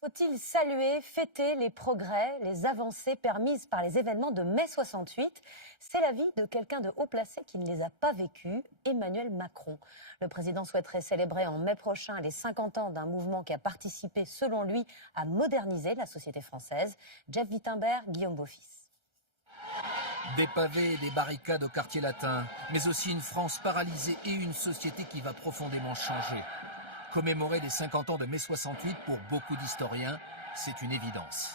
Faut-il saluer, fêter les progrès, les avancées permises par les événements de mai 68 ? C'est l'avis de quelqu'un de haut placé qui ne les a pas vécus, Emmanuel Macron. Le président souhaiterait célébrer en mai prochain les 50 ans d'un mouvement qui a participé, selon lui, à moderniser la société française. Jeff Wittenberg, Guillaume Beaufils. Des pavés et des barricades au quartier latin, mais aussi une France paralysée et une société qui va profondément changer. Commémorer les 50 ans de mai 68 pour beaucoup d'historiens, c'est une évidence.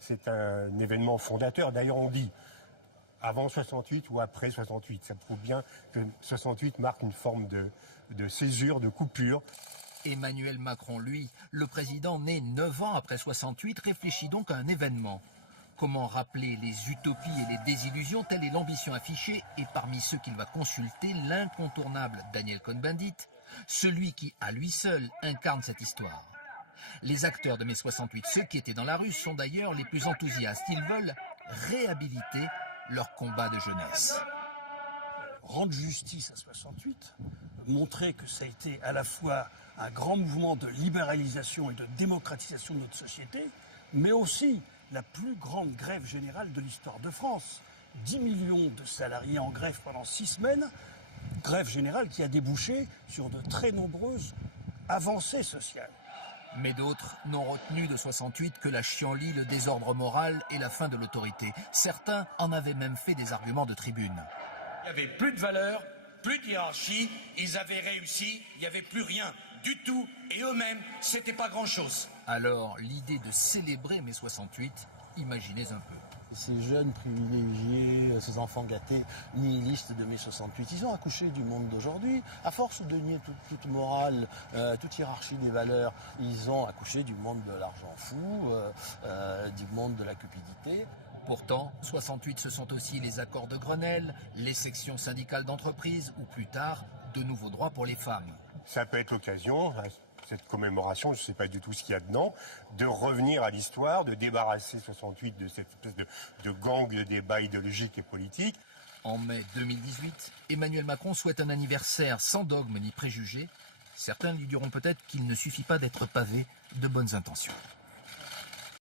C'est un événement fondateur. D'ailleurs, on dit avant 68 ou après 68. Ça prouve bien que 68 marque une forme de césure, de coupure. Emmanuel Macron, lui, le président né 9 ans après 68, réfléchit donc à un événement. Comment rappeler les utopies et les désillusions, telle est l'ambition affichée, et parmi ceux qu'il va consulter, l'incontournable Daniel Cohn-Bendit, celui qui, à lui seul, incarne cette histoire. Les acteurs de mai 68, ceux qui étaient dans la rue, sont d'ailleurs les plus enthousiastes. Ils veulent réhabiliter leur combat de jeunesse. Rendre justice à 68, montrer que ça a été à la fois un grand mouvement de libéralisation et de démocratisation de notre société, mais aussi la plus grande grève générale de l'histoire de France. 10 millions de salariés en grève pendant 6 semaines, grève générale qui a débouché sur de très nombreuses avancées sociales. Mais d'autres n'ont retenu de 68 que la chienlit, le désordre moral et la fin de l'autorité. Certains en avaient même fait des arguments de tribune. Il n'y avait plus de valeur, plus de hiérarchie, ils avaient réussi, il n'y avait plus rien du tout, et eux-mêmes, c'était pas grand-chose. Alors, l'idée de célébrer mai 68, imaginez un peu. Ces jeunes privilégiés, ces enfants gâtés, nihilistes de mai 68, ils ont accouché du monde d'aujourd'hui. À force de nier toute morale, toute hiérarchie des valeurs, ils ont accouché du monde de l'argent fou, du monde de la cupidité. Pourtant, 68, ce sont aussi les accords de Grenelle, les sections syndicales d'entreprise ou plus tard, de nouveaux droits pour les femmes. Ça peut être l'occasion, cette commémoration, je ne sais pas du tout ce qu'il y a dedans, de revenir à l'histoire, de débarrasser 68 de cette espèce de gang de débat idéologique et politique. En mai 2018, Emmanuel Macron souhaite un anniversaire sans dogme ni préjugés. Certains lui diront peut-être qu'il ne suffit pas d'être pavé de bonnes intentions.